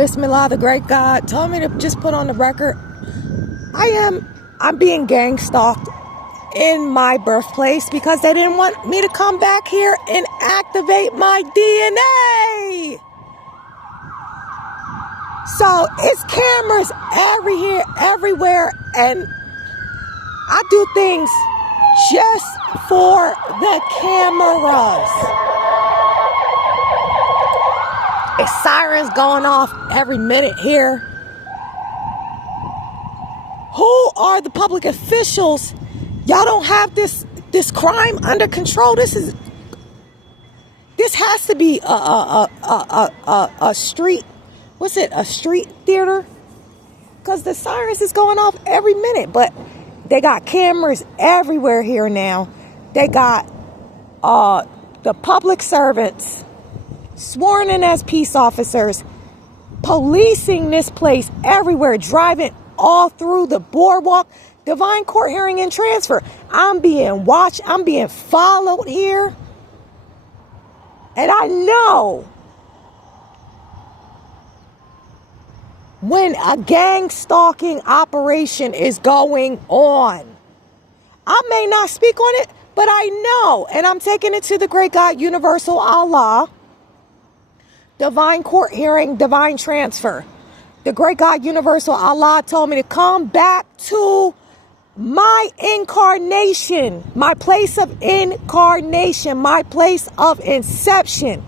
Bismillah, the great God, told me to just put on the record, I'm being gang stalked in my birthplace because they didn't want me to come back here and activate my DNA. So it's cameras everywhere, and I do things just for the cameras. It's sirens going off every minute here. Who are the public officials? Y'all don't have this crime under control. This has to be a street. What's it? A street theater? Because the sirens is going off every minute. But they got cameras everywhere here now. They got the public servants sworn in as peace officers policing this place everywhere, driving all through the boardwalk. Divine court hearing and transfer. I'm being watched. I'm being followed here. And I know when a gang stalking operation is going on. I may not speak on it, but I know. And I'm taking it to the great God, universal Allah. Divine court hearing, divine transfer. The great God, universal Allah told me to come back to my incarnation, my place of incarnation, my place of inception,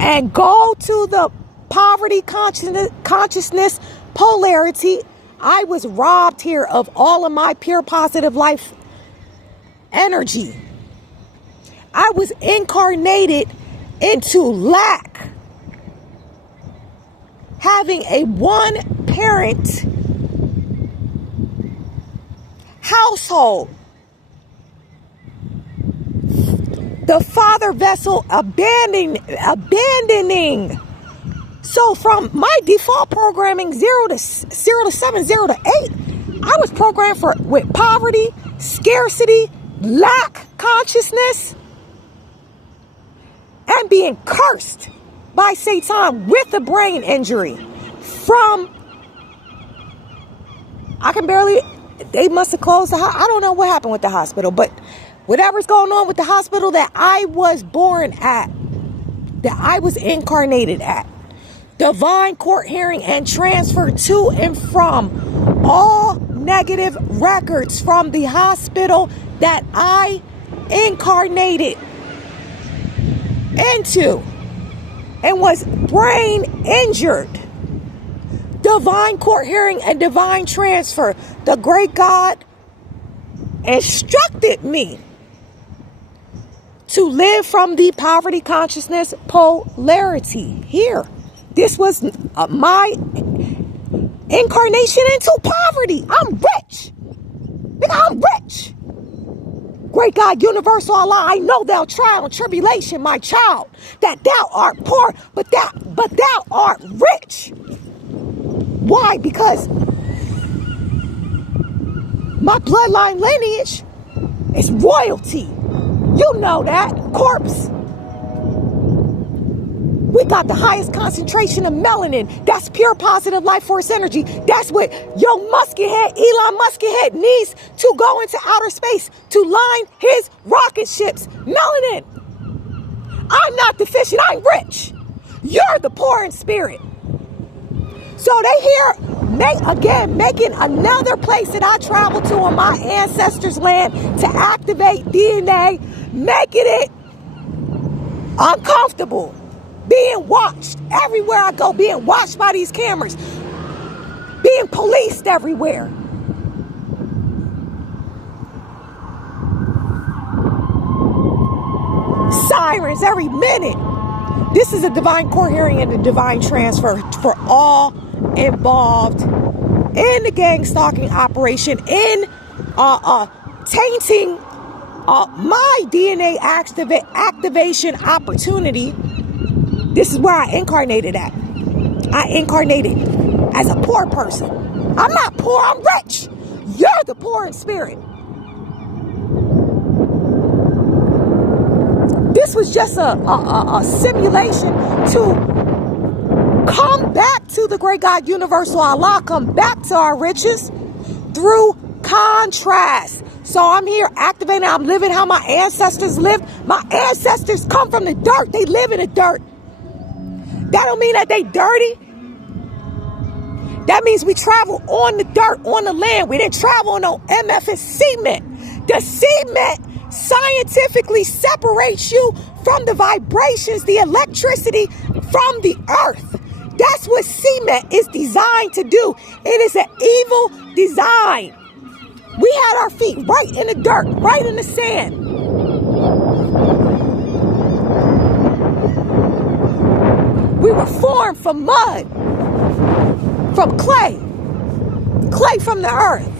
and go to the poverty consciousness polarity. I was robbed here of all of my pure positive life energy. I was incarnated into lack, having a one-parent household. The father vessel abandoning. So from my default programming 0 to 7, 0 to 8, I was programmed with poverty, scarcity, lack consciousness, and being cursed by Satan with a brain injury from, they must have closed the hospital. I don't know what happened with the hospital, but whatever's going on with the hospital that I was born at, that I was incarnated at, divine court hearing and transfer to and from all negative records from the hospital that I incarnated into and was brain injured. Divine court hearing and divine transfer. The great God instructed me to live from the poverty consciousness polarity here. This was my incarnation into poverty. I'm rich. I'm rich. Great God, universal Allah, I know thou trial and tribulation, my child, that thou art poor, but thou art rich. Why? Because my bloodline lineage is royalty. You know that. Corpse. We got the highest concentration of melanin. That's pure positive life force energy. That's what Elon Musk needs to go into outer space to line his rocket ships. Melanin. I'm not deficient. I'm rich. You're the poor in spirit. So they here, making another place that I traveled to on my ancestors' land to activate DNA, making it uncomfortable. Being watched everywhere I go, being watched by these cameras, being policed everywhere. Sirens every minute. This is a divine court hearing and a divine transfer for all involved in the gang stalking operation, in tainting my DNA activation opportunity. This is where I incarnated at. I incarnated as a poor person. I'm not poor, I'm rich. You're the poor in spirit. This was just a simulation to come back to the great God, universal Allah, come back to our riches through contrast. So I'm here activating, I'm living how my ancestors lived. My ancestors come from the dirt. They live in the dirt. That don't mean that they dirty. That means we travel on the dirt, on the land. We didn't travel on no MF and cement. The cement scientifically separates you from the vibrations, the electricity from the earth. That's what cement is designed to do. It is an evil design. We had our feet right in the dirt, right in the sand. We were formed from mud, from clay from the earth.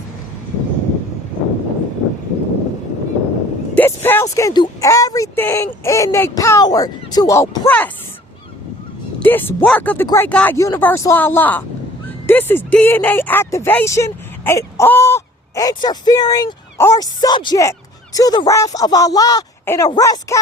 This pale skin do everything in their power to oppress this work of the great God, universal Allah. This is DNA activation, and all interfering are subject to the wrath of Allah and arrest, capture,